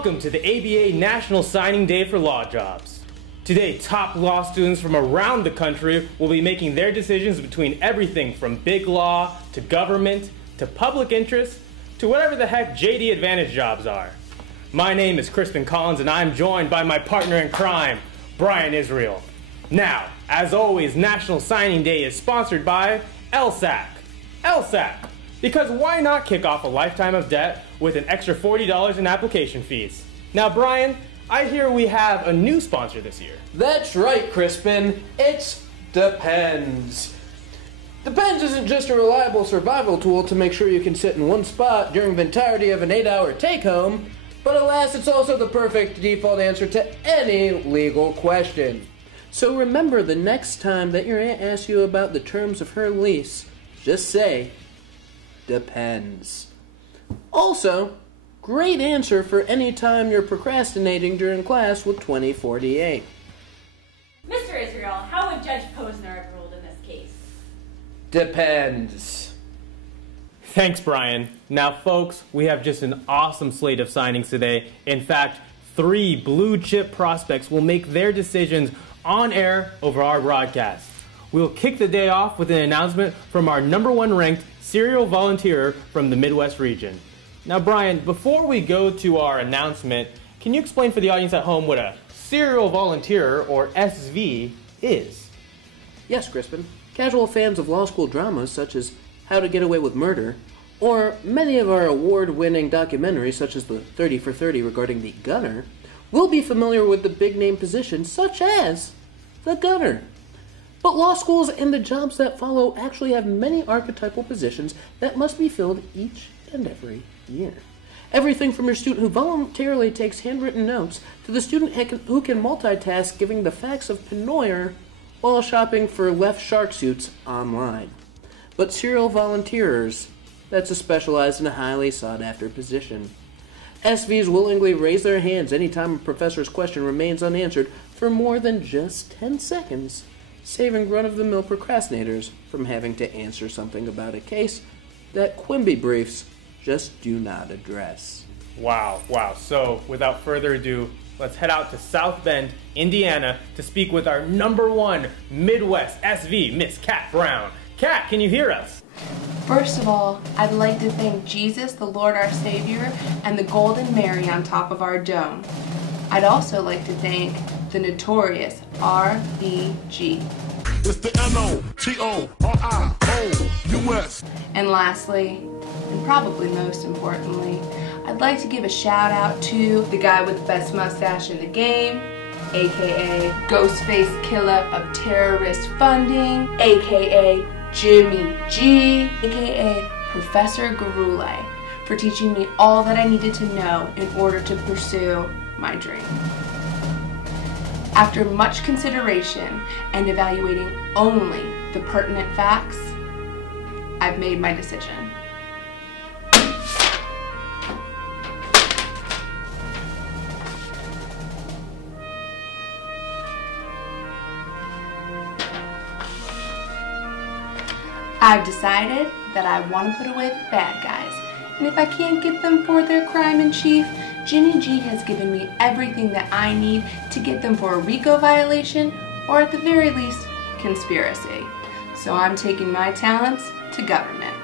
Welcome to the ABA National Signing Day for Law Jobs. Today, top law students from around the country will be making their decisions between everything from big law to government to public interest to whatever the heck JD Advantage jobs are. My name is Crispin Collins and I'm joined by my partner in crime, Brian Israel. Now, as always, National Signing Day is sponsored by LSAC. LSAC, because why not kick off a lifetime of debt with an extra $40 in application fees? Now, Brian, I hear we have a new sponsor this year. That's right, Crispin. It's Depends. Depends isn't just a reliable survival tool to make sure you can sit in one spot during the entirety of an 8-hour take-home, but alas, it's also the perfect default answer to any legal question. So remember, the next time that your aunt asks you about the terms of her lease, just say, depends. Also, great answer for any time you're procrastinating during class with 2048. Mr. Israel, how would Judge Posner have ruled in this case? Depends. Thanks, Brian. Now, folks, we have just an awesome slate of signings today. In fact, 3 blue-chip prospects will make their decisions on air over our broadcast. We'll kick the day off with an announcement from our #1 ranked serial volunteer from the Midwest region. Now, Brian, before we go to our announcement, can you explain for the audience at home what a serial volunteer, or SV, is? Yes, Crispin. Casual fans of law school dramas such as How to Get Away with Murder, or many of our award-winning documentaries such as the 30 for 30 regarding the gunner, will be familiar with the big-name positions such as the gunner. But law schools and the jobs that follow actually have many archetypal positions that must be filled each and every year. Everything from your student who voluntarily takes handwritten notes to the student who can multitask giving the facts of Penoyer while shopping for left shark suits online. But serial volunteers, that's a specialized and highly sought-after position. SVs willingly raise their hands anytime a professor's question remains unanswered for more than just 10 seconds, saving run-of-the-mill procrastinators from having to answer something about a case that Quimby briefs just do not address. Wow. So, without further ado, let's head out to South Bend, Indiana, to speak with our #1 Midwest SV, Miss Kat Brown. Kat, can you hear us? First of all, I'd like to thank Jesus, the Lord our Savior, and the Golden Mary on top of our dome. I'd also like to thank the notorious RBG. It's the NOTORIOUS. And lastly, and probably most importantly, I'd like to give a shout out to the guy with the best mustache in the game, aka Ghostface Killer of Terrorist Funding, aka Jimmy G, aka Professor Gurule, for teaching me all that I needed to know in order to pursue my dream. After much consideration and evaluating only the pertinent facts, I've made my decision. I've decided that I want to put away the bad guys, and if I can't get them for their crime in chief, Jimmy G has given me everything that I need to get them for a RICO violation, or at the very least, conspiracy. So I'm taking my talents to government.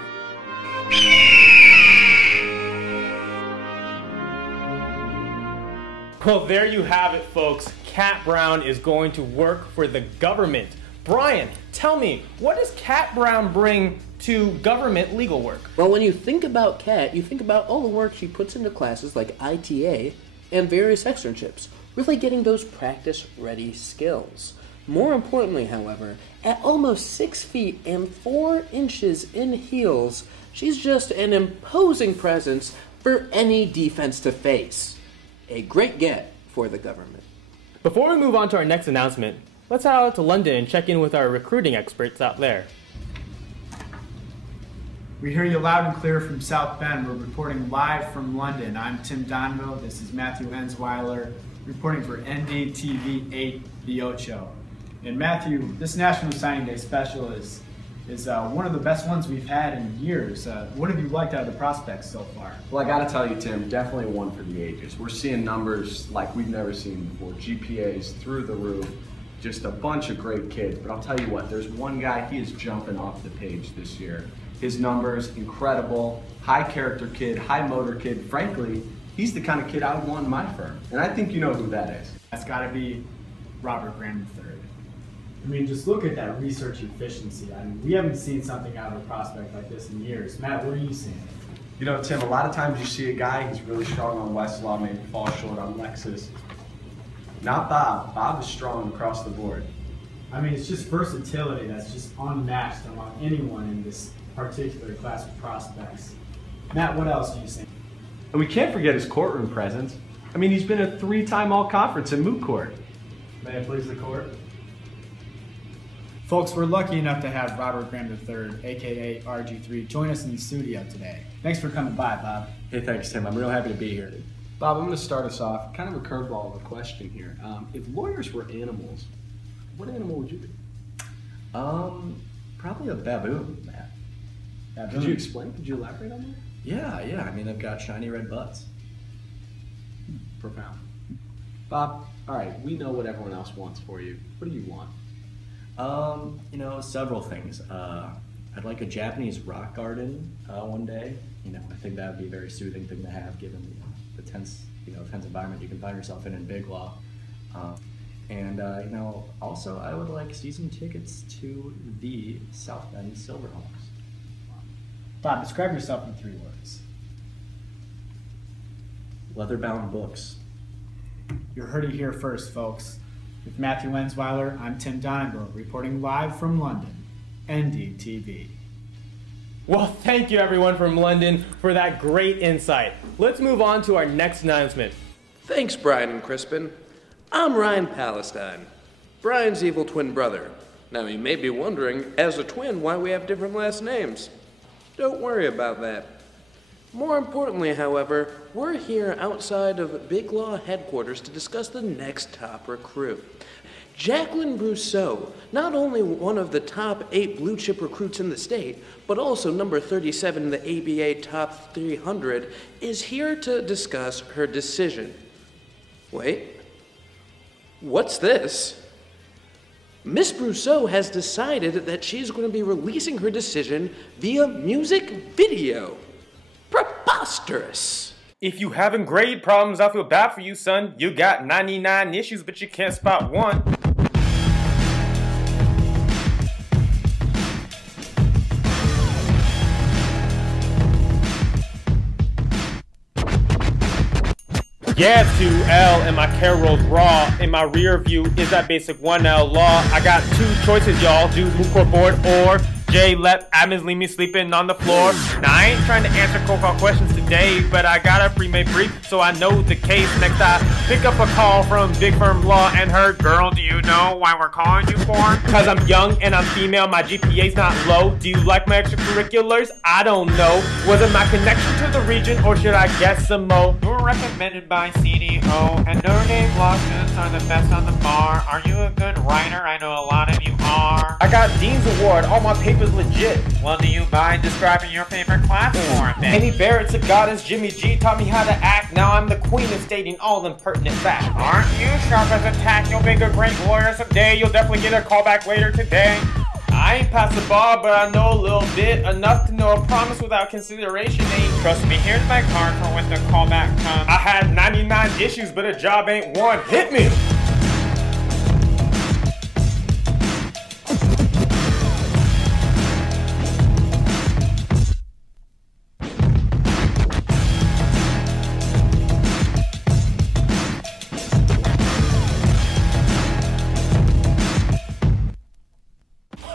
Well, there you have it, folks. Kat Brown is going to work for the government. Brian, tell me, what does Kat Brown bring to government legal work? Well, when you think about Kat, you think about all the work she puts into classes like ITA and various externships, really getting those practice-ready skills. More importantly, however, at almost 6 feet and 4 inches in heels, she's just an imposing presence for any defense to face. A great get for the government. Before we move on to our next announcement, let's head out to London and check in with our recruiting experts out there. We hear you loud and clear from South Bend. We're reporting live from London. I'm Tim Donville. This is Matthew Ensweiler reporting for NDTV 8 The Ocho. And Matthew, this National Signing Day special is is one of the best ones we've had in years. What have you liked out of the prospects so far? Well, I gotta tell you, Tim, definitely one for the ages. We're seeing numbers like we've never seen before. GPAs through the roof, just a bunch of great kids. But I'll tell you what, there's one guy, he is jumping off the page this year. His numbers, incredible, high character kid, high motor kid. Frankly, he's the kind of kid I would want in my firm. And I think you know who that is. That's gotta be Robert Graham III. I mean, just look at that research efficiency. I mean, we haven't seen something out of a prospect like this in years. Matt, what are you seeing? You know, Tim, a lot of times you see a guy who's really strong on Westlaw, maybe falls short on Lexus. Not Bob. Bob is strong across the board. I mean, it's just versatility that's just unmatched among anyone in this particular class of prospects. Matt, what else do you see? And we can't forget his courtroom presence. I mean, he's been a 3-time all-conference in moot court. May it please the court? Folks, we're lucky enough to have Robert Graham III, aka RG3, join us in the studio today. Thanks for coming by, Bob. Hey, thanks, Tim. I'm real happy to be here. Bob, I'm going to start us off, kind of a curveball of a question here. If lawyers were animals, what animal would you be? Probably a baboon, Matt. Baboon. Could you explain? Could you elaborate on that? Yeah. I mean, they've got shiny red butts. Profound. Bob, all right, we know what everyone else wants for you. What do you want? Several things. I'd like a Japanese rock garden one day. I think that would be a very soothing thing to have, given the tense environment you can find yourself in Big Law. Also I would like season tickets to the South Bend Silverhawks. Bob, describe yourself in 3 words. Leather-bound books. You heard it here first, folks. With Matthew Ensweiler, I'm Tim Donenberg, reporting live from London, NDTV. Well, thank you everyone from London for that great insight. Let's move on to our next announcement. Thanks, Brian and Crispin. I'm Ryan Palestine, Brian's evil twin brother. Now, you may be wondering, as a twin, why we have different last names. Don't worry about that. More importantly, however, we're here outside of Big Law headquarters to discuss the next top recruit. Jacqueline Brousseau, not only one of the top 8 blue chip recruits in the state, but also number 37 in the ABA Top 300, is here to discuss her decision. Wait, what's this? Miss Brousseau has decided that she's going to be releasing her decision via music video. Preposterous! If you having grade problems, I feel bad for you, son. You got 99 issues, but you can't spot one. Yeah, 2L, and my Carol's raw. In my rear view is that basic 1L law. I got 2 choices, y'all. Do moot court board or let admins leave me sleeping on the floor. Now, I ain't trying to answer cold call questions today, but I got a pre-made brief, so I know the case. Next, I pick up a call from Big Firm Law and her, girl, do you know why we're calling you for? Cause I'm young and I'm female, my GPA's not low. Do you like my extracurriculars? I don't know. Was it my connection to the region, or should I guess some mo? You were recommended by CDO, and Notre Dame law students are the best on the bar. Are you a good writer? I know a lot of you are. I got Dean's Award, all my papers legit. Well, do you mind describing your favorite class for me? Amy Barrett's a goddess, Jimmy G taught me how to act. Now I'm the queen of stating all impertinent facts. Aren't you sharp as a tack? You'll make a great lawyer someday. You'll definitely get a call back later today. I ain't past the bar, but I know a little bit. Enough to know a promise without consideration ain't. Trust me, here's my card for when the callback comes. I had 99 issues, but a job ain't one. Hit me!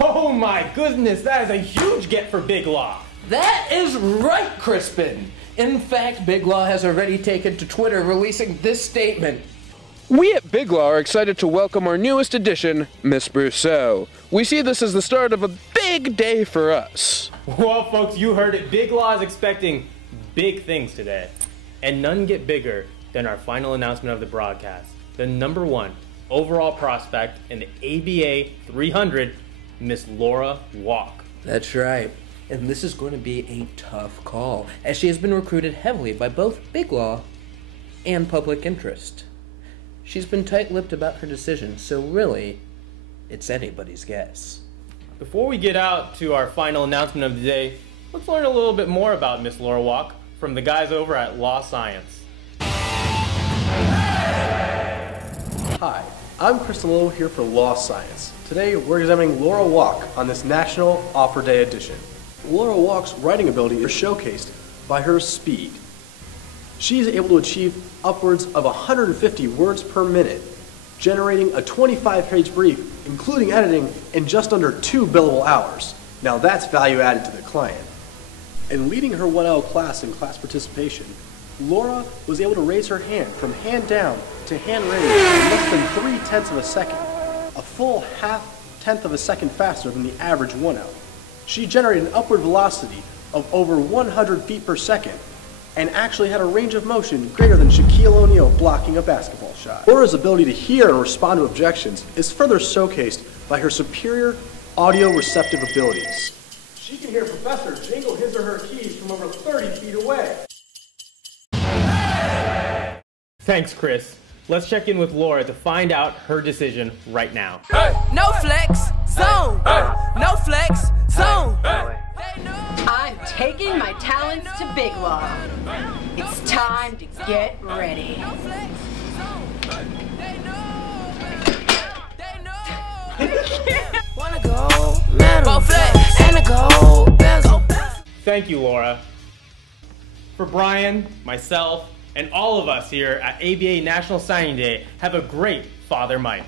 Oh my goodness, that is a huge get for Big Law. That is right, Crispin. In fact, Big Law has already taken to Twitter, releasing this statement. We at Big Law are excited to welcome our newest addition, Miss Brousseau. We see this as the start of a big day for us. Well, folks, you heard it. Big Law is expecting big things today. And none get bigger than our final announcement of the broadcast. The #1 overall prospect in the ABA 300, Miss Laura Walk. That's right. And this is going to be a tough call, as she has been recruited heavily by both big law and public interest. She's been tight-lipped about her decision, so really, it's anybody's guess. Before we get out to our final announcement of the day, let's learn a little bit more about Miss Laura Walk from the guys over at Law Science. Hi, I'm Chris Lowe here for Law Science. Today we're examining Laura Walk on this National Offer Day edition. Laura Walk's writing ability is showcased by her speed. She is able to achieve upwards of 150 words per minute, generating a 25-page brief, including editing, in just under 2 billable hours. Now that's value added to the client. In leading her 1L class in class participation, Laura was able to raise her hand from hand down to hand raised in less than 3/10 of a second, a full 0.5 of a second faster than the average 1L. She generated an upward velocity of over 100 feet per second and actually had a range of motion greater than Shaquille O'Neal blocking a basketball shot. Laura's ability to hear and respond to objections is further showcased by her superior audio receptive abilities. She can hear a professor jingle his or her keys from over 30 feet away. Thanks, Chris. Let's check in with Laura to find out her decision right now. No flex, zone. No flex, zone. I'm taking my talents to big law. It's time to get ready. Wanna go metal and a gold bezel. Thank you, Laura. For Brian, myself, and all of us here at ABA National Signing Day, have a great Father Mike.